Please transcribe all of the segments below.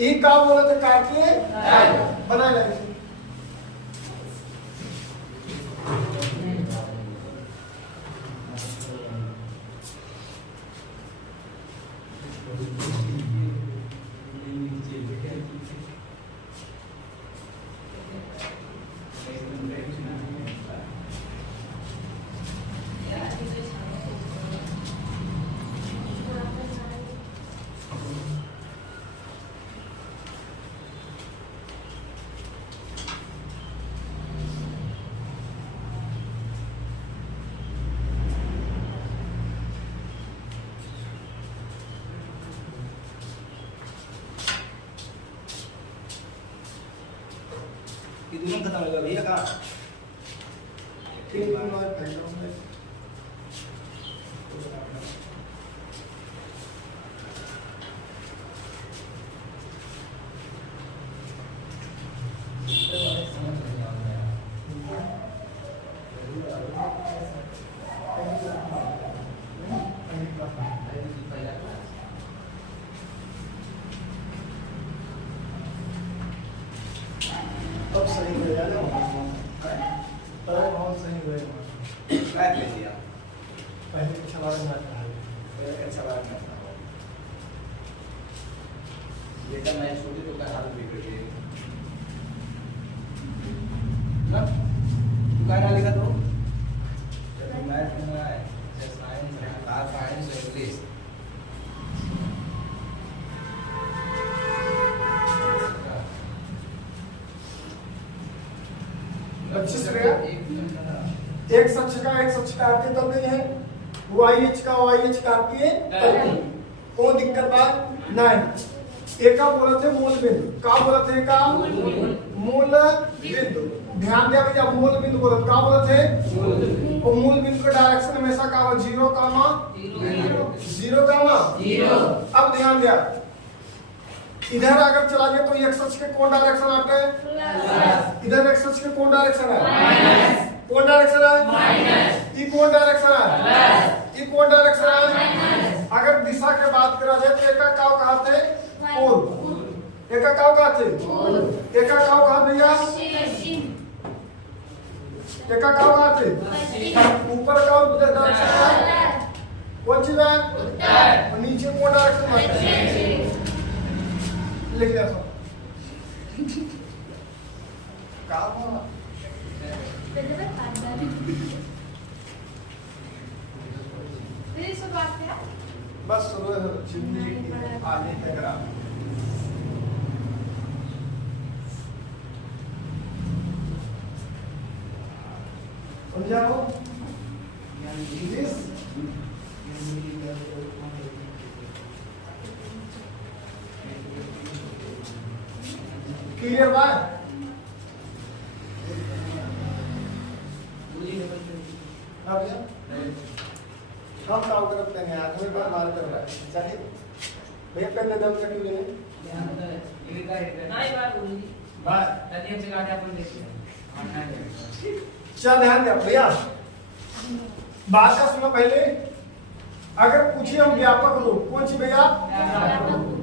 ई का बोला तो काटिए बनाए लगे ये दोनों खत्म हो गया भैया कहाँ ठीक है अब सही हो जाएगा बहुत सही हो जाएगा मैं ले लिया पहले अच्छा बार में आता है अच्छा बात नहीं बेटा मैं छोटे तो का हाथ बिगड़ गए ना तू क्या डालेगा तो मैं तुम्हारा साइंस है कार साइंस इंग्लिश पच्चीस रहेगा एक सच का आरती तब नहीं है वाई एच का आरती को दिक्कत बात नहीं एका बोलत है मूल बिंदु का बोलत है का मूल बिंदु ध्यान दिया भैया मूल बिंदु बोलत का बोलत है और मूल बिंदु का डायरेक्शन हमेशा का 0 कामा 0 कामा 0 अब ध्यान दिया इधर अगर चला जाए तो एक्स अक्ष के कौन डायरेक्शन आते हैं इधर एक्स अक्ष के कौन डायरेक्शन है माइनस कौन डायरेक्शन है माइनस ई कौन डायरेक्शन है प्लस ई कौन डायरेक्शन है माइनस अगर दिशा के बात करा जाए तो एका काव कहते हैं पूर्व एका काव कहते हैं एका काव कहते भैया एका काव कहते ऊपर काव डायरेक्शन है कौन चीज है उत्तर और नीचे कौन डायरेक्शन है लिख लिया सब का बोला बस जिंदगी आगे तक रहा समझाओ क्लियर बात हम काम करते हैं आज में बार कर रहा है चाहे भैया पहले दम कटी हुई नहीं बात बोली बात तभी से गाड़ी अपन देखते चल ध्यान दे भैया बात का सुनो पहले अगर पूछिए हम व्यापक रूप कौन सी भैया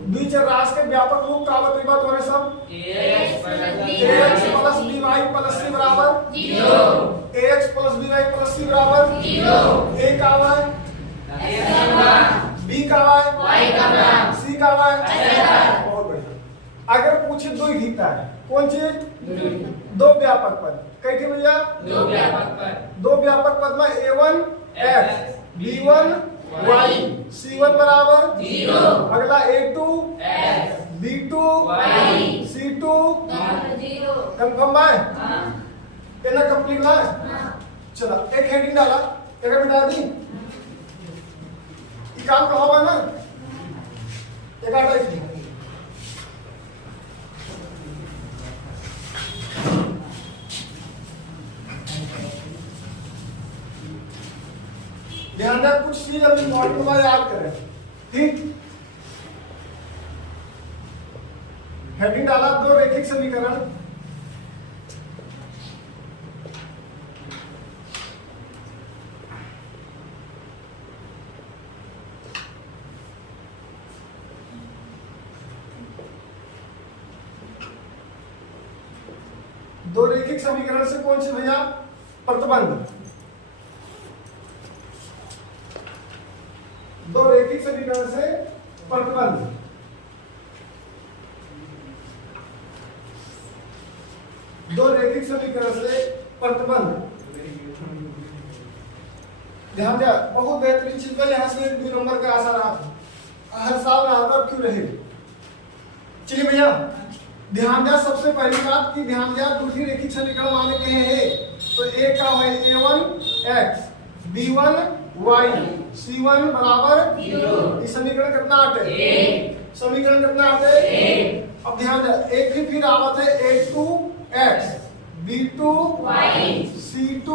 द्विच राशि के व्यापक रूप का बात हो रहे सब ax plus by plus c बराबर 0 ax plus by plus c बराबर 0 a का y b का y c का y बहुत बढ़िया अगर पूछे दो ही दिखता है कौन चीज दो व्यापक पद कई थे भैया दो व्यापक पद में a1 x b1 y c1 बराबर 0 अगला a2 x b2 y c2 0 confirm है इतना कंप्लीट ना चला एक हेडिंग डाला एक मिटा दी ये काम कहाँ होगा ना एक आटा लिख ध्यान रख कुछ चीज अभी इम्पोर्टेंट बात याद करें ठीक हेडिंग डाला दो रैखिक समीकरण दो रेखिक समीकरण से कौन सी भैया? प्रतिबंध। दो रेखिक समीकरण से प्रतिबंध। दो रेखिक समीकरण से प्रतिबंध। ध्यान दिया, बहुत बेहतरीन चीज है। यहां से 2 नंबर का आशा रहा, हर साल आकर क्यों रहे। चलिए भैया ध्यान दिया, सबसे पहली बात की ध्यान दिया, दूसरी रेखिक समीकरण माने के हैं तो एक का है a1 x b1 y c1 बराबर 0। इस समीकरण कितना आते है? समीकरण कितना आते है? अब ध्यान दिया, एक फिर आवत है a2 x b2 y c2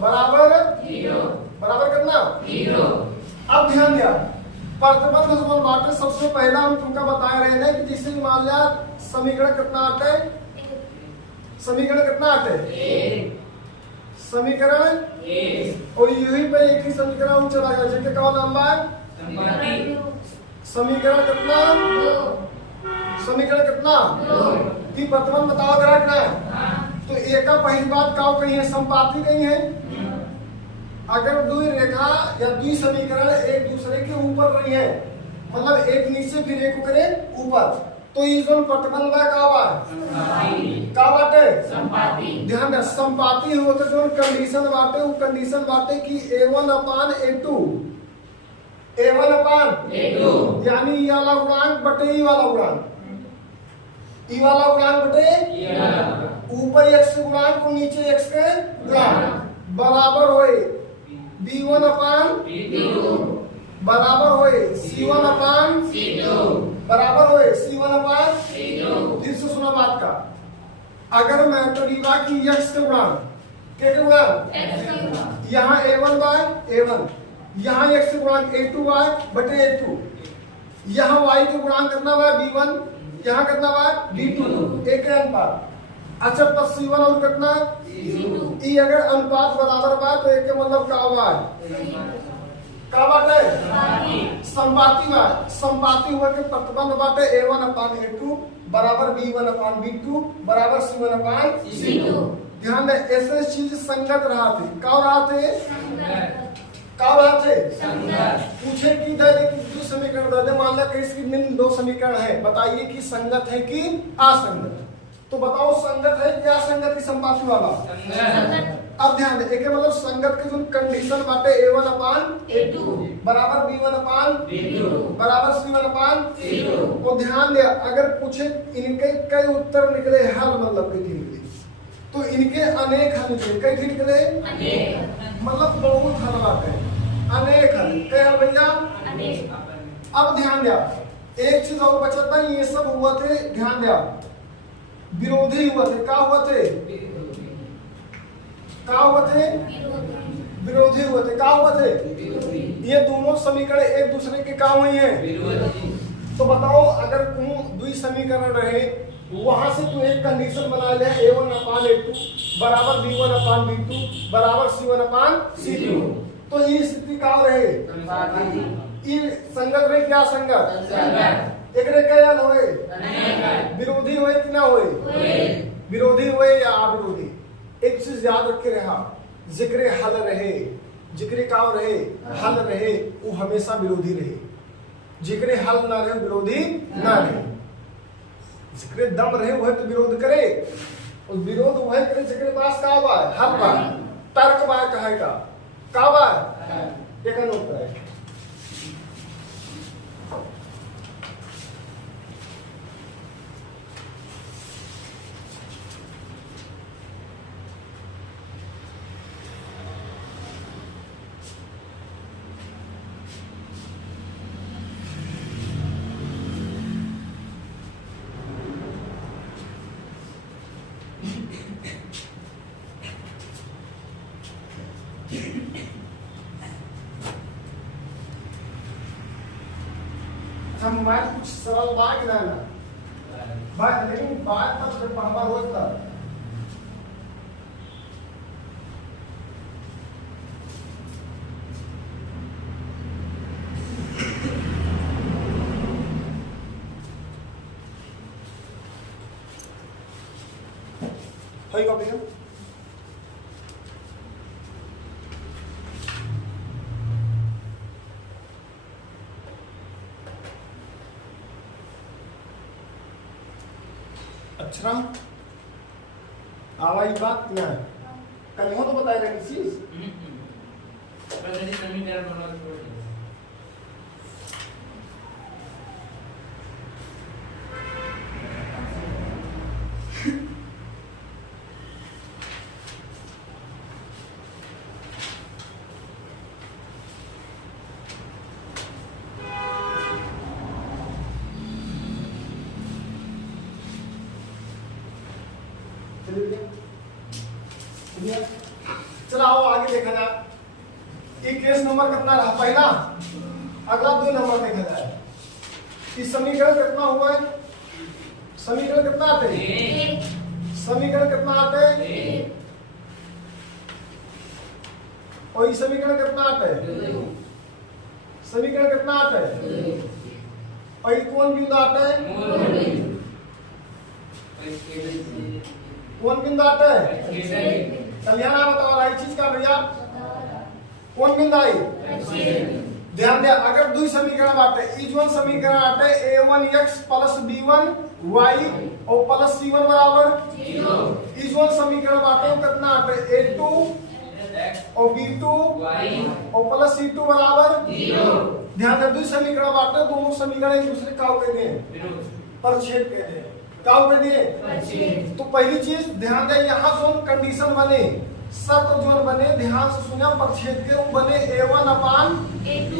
बराबर 0 बराबर कितना 0। अब ध्यान दिया, प्रतिबंध समान बाटे सबसे पहला हम तुमको बता रहे हैं कि जिससे मान लिया समीकरण कितना आते है? समीकरण कितना आते है? समीकरण और यही पे एक ही समीकरण चला गया जिसके क्या नाम है? समीकरण कितना? समीकरण कितना? कि प्रतिबंध बताओ जरा क्या? तो एक का पहली बात का कहीं है? संपाती कहीं है। अगर दो रेखा या दो समीकरण एक दूसरे के ऊपर रही है, मतलब एक नीचे फिर एक करे ऊपर, तो ये जो प्रतिबंध है का बाटे? संपाती। ध्यान दे, संपाती हो तो जो कंडीशन बाटे वो कंडीशन बाटे कि a1 अपान a2 यानी ई वाला गुणांक बटे ई वाला गुणांक, ई वाला गुणांक बटे ऊपर x के गुणांक और नीचे x के गुणांक बराबर होए b1 अपान b2 बराबर होए c1 अपान c2 बराबर होए c1 अपान c2। फिर से सुना बात का, अगर मैं तरीका की x के गुणांक के गुणांक यहाँ a1 बाय a1, यहाँ x के गुणांक a2 बाय बटे a2, यहाँ y के गुणांक कितना बाय b1, यहाँ कितना बाय b2, एक के अनुपात। अच्छा प्लस c1 और कितना ई, अगर अनुपात बराबर बा तो एक के मतलब का बा? का बाटे? संपाती बा। संपाती हुआ के प्रतिबंध बाटे a1 अपान a2 बराबर b1 अपान b2 बराबर c1 अपान c2। ध्यान दे, ऐसे चीज संगत रहा थे। का रहा थे? का रहा थे? पूछे कि दो समीकरण दे, मान लिया कि इसकी निम्न दो समीकरण है, बताइए कि संगत है कि असंगत। तो बताओ संगत है क्या असंगत की? संपाती वाला अब ध्यान दे, एक मतलब संगत के जो कंडीशन बाटे a1 अपान a2 बराबर b1 अपान b2 बराबर c1 अपान c2। तो ध्यान दे, अगर पूछे इनके कई उत्तर निकले हल, मतलब कई निकले तो इनके अनेक हल निकले। कई निकले? मतलब बहुत हल बाटे, अनेक हल। कई हल भैया? अब ध्यान दिया, एक चीज और बचता है, ये सब हुआ थे, ध्यान दिया, विरोधी हुआ थे। क्या हुआ थे? क्या हुआ थे? विरोधी हुए थे। क्या हुआ थे? ये दोनों समीकरण एक दूसरे के क्या हुए हैं? तो बताओ, अगर तुम दुई समीकरण रहे, वहां से तू एक कंडीशन बना लिया a1 अपान a2 बराबर b1 अपान b2 बराबर c1 अपान c2, तो ये स्थिति क्या रहे? ये संगत रहे क्या? संगत। एक रे क्या होए? विरोधी होए कि ना होए? विरोधी होए या अविरोधी? एक चीज याद रखे रहा, जिक्र हल रहे, जिक्र का रहे, हल रहे, वो हमेशा विरोधी रहे। जिक्र हल ना रहे, विरोधी ना रहे। जिक्र दम रहे वह तो विरोध करे, और विरोध वह करे जिक्र पास का बा हल बा, तर्क बा कहेगा का बा एक नोट है। हम मोबाइल कुछ सरल बात ना बात, लेकिन बात पर जब पढ़वा होता वही कॉपी का अच्छा आवाज बात क्या है कल हो तो बताएगा किस चीज समीकरण बनवा के छोड़ दो। चलो आओ आगे देखा जाए ये केस नंबर कितना रहा पहला अगला 2 नंबर देखा जाए इस समीकरण कितना हुआ है समीकरण कितना आते हैं समीकरण कितना आते हैं और ये समीकरण कितना आता है समीकरण कितना आता है और ये कौन बिंदु आता है कौन बिंदु आता है चलिए ना बताओ राइट चीज का भैया कौन बिंदु आई ध्यान दे अगर 2 समीकरण बाटे इस वन समीकरण आते a1x प्लस b1y और प्लस c1 बराबर 0 इस वन समीकरण बाटे कितना आते a2 और b2 और प्लस c2 बराबर 0 ध्यान दे 2 समीकरण बाटे दोनों समीकरण एक दूसरे का कहते हैं परछेद कहते हैं क्या कर दिए तो पहली चीज ध्यान दे यहाँ जो कंडीशन बने शर्त जो बने ध्यान से सुनिए परछेद के वो बने a1 upon a2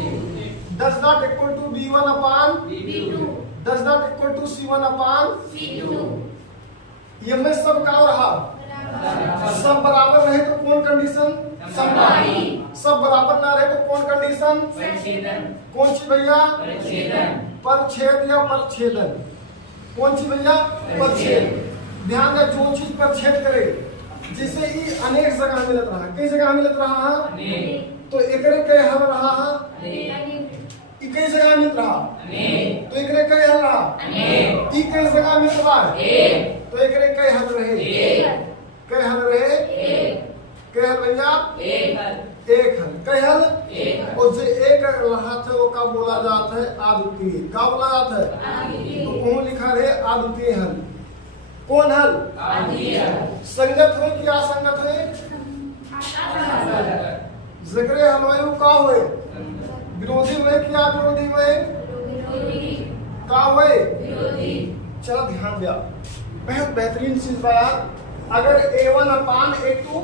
does not equal to b1 upon b2 does not equal to c1 upon c2 ये में सब क्या रहा सब बराबर रहे तो कौन कंडीशन सब बराबर ना रहे तो कौन कंडीशन कौन सी भैया परछेद या परछेदन कौन सी भैया परछेद ध्यान दे जो चीज परछेद करे जिसे ये अनेक जगह मिलत रहा कई जगह मिलत रहा तो एकरे कई हल रहा ई कई जगह मिलत रहा तो एकरे कई हल रहा ई कई जगह मिलत रहा तो एकरे कई हल रहे कई हल रहे कई हल भैया एक हल कई हल और जो एक रहा था वो का बोला जाता है अद्वितीय का बोला जाता है तो कौन लिखा रहे अद्वितीय हल कौन हल संगत हो कि असंगत है जिक्र हलवाई का हुए विरोधी हुए कि विरोधी हुए का हुए चलो ध्यान दिया बहुत बेहतरीन चीज बात अगर a1 अपान a2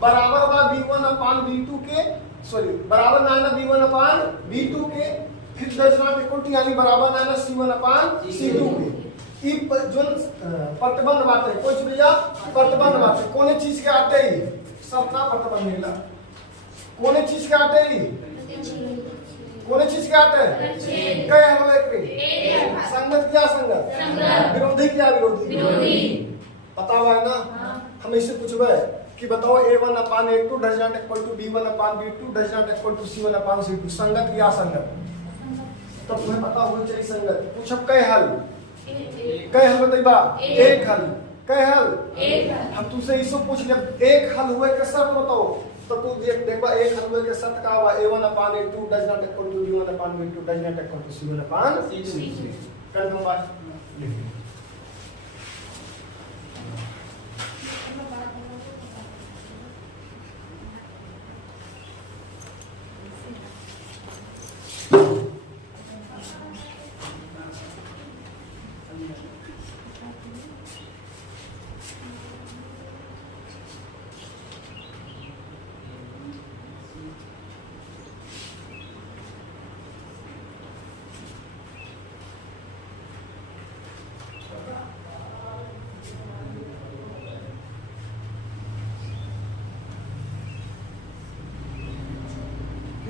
बराबर बा b1 अपान b2 के सॉरी बराबर ना ना b1 अपान b2 के फिर डज नॉट इक्वल टू यानी बराबर ना ना c1 अपान c2 के ई जो प्रतिबंध बात है कुछ भैया प्रतिबंध बात है कोने चीज के आते ही सबका प्रतिबंध मिला कोने चीज के आते ही कोने चीज के आते हैं कई हम एक संगत क्या संगत विरोधी क्या विरोधी पता हुआ है ना हम इससे पूछबे कि बताओ a1 upon a2 does not equal to b1 upon b2 does not equal to c1 upon c2 संगत या संगत तो तुम्हें पता होना चाहिए संगत पूछब कई हल कई हल बताइबा एक हल कई हल हम तुमसे इसको पूछ ले एक हल हुए के शर्त बताओ तो तू देखबा एक हल हुए के शर्त का हुआ a1 upon a2 does not equal to b1 upon b2 does not equal to c1 upon c2 confirm बात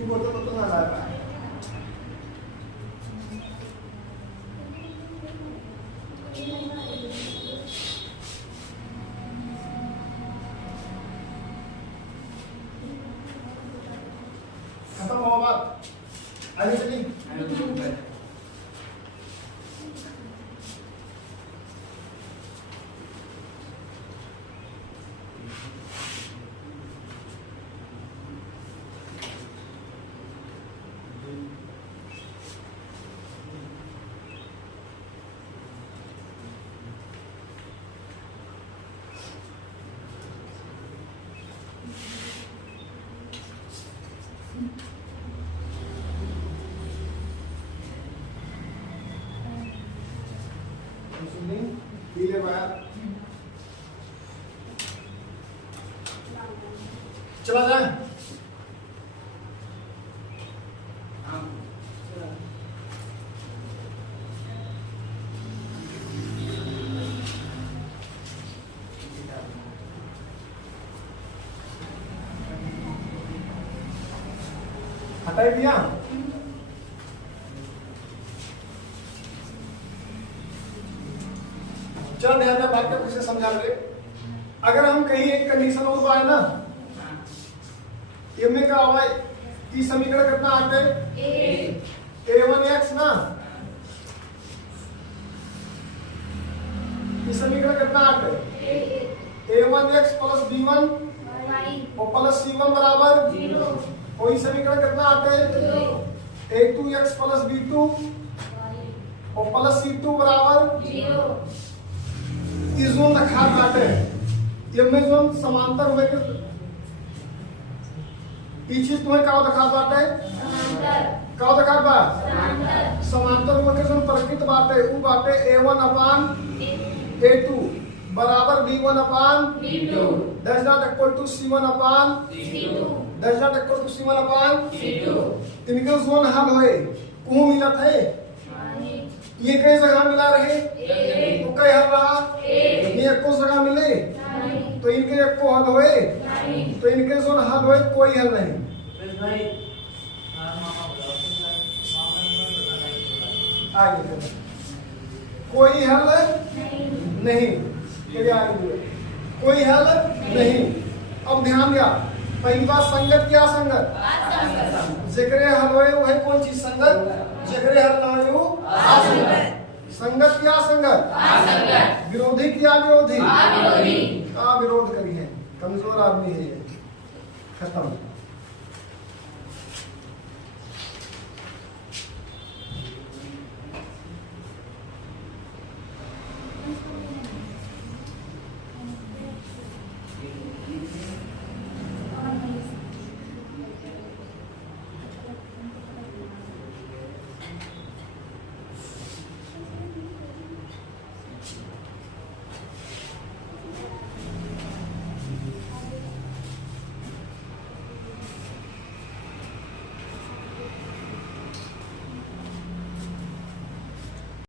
बोलते तो ना ला पाए खत्म हुआ बात आगे चलिए पीले बाया चला जाए। हाँ हटाई दिया। चलो ध्यान में बात कर फिर से समझा रहे। अगर हम कहीं एक कंडीशन और पाए ना, ये में क्या हुआ, ये समीकरण कितना आते a1x ना, ये समीकरण कितना आते a1x प्लस b1 और प्लस c1 बराबर 0। वही समीकरण कितना आते a2x प्लस b2 और प्लस c2 बराबर 0। इस जोन रखा बाटे ये में जोन समांतर हुए के ई चीज तुम्हें का दिखा बाटे का दिखा बा समांतर हुए के जोन प्रकृत बाटे उ बाटे a1 अपान a2 बराबर b1 upon b2 does not equal to c1 upon c2 does not equal to c1 upon c2। इनके जोन हल होए कौन मिलत है, ये कई जगह मिला रहे तो कई हल रहा, ये एक को जगह मिले तो इनके एक को हल होए, तो इनके जोन हल होए कोई हल नहीं। आगे कोई हल नहीं, कोई हल नहीं। अब ध्यान दिया, पहली बात संगत क्या संगत, जिक्रे हल होए वही कौन चीज संगत, जिक्रे हल ना हो असंगत। संगत क्या संगत, विरोधी क्या विरोधी, का विरोध करिए, कमजोर आदमी है ये, खत्म।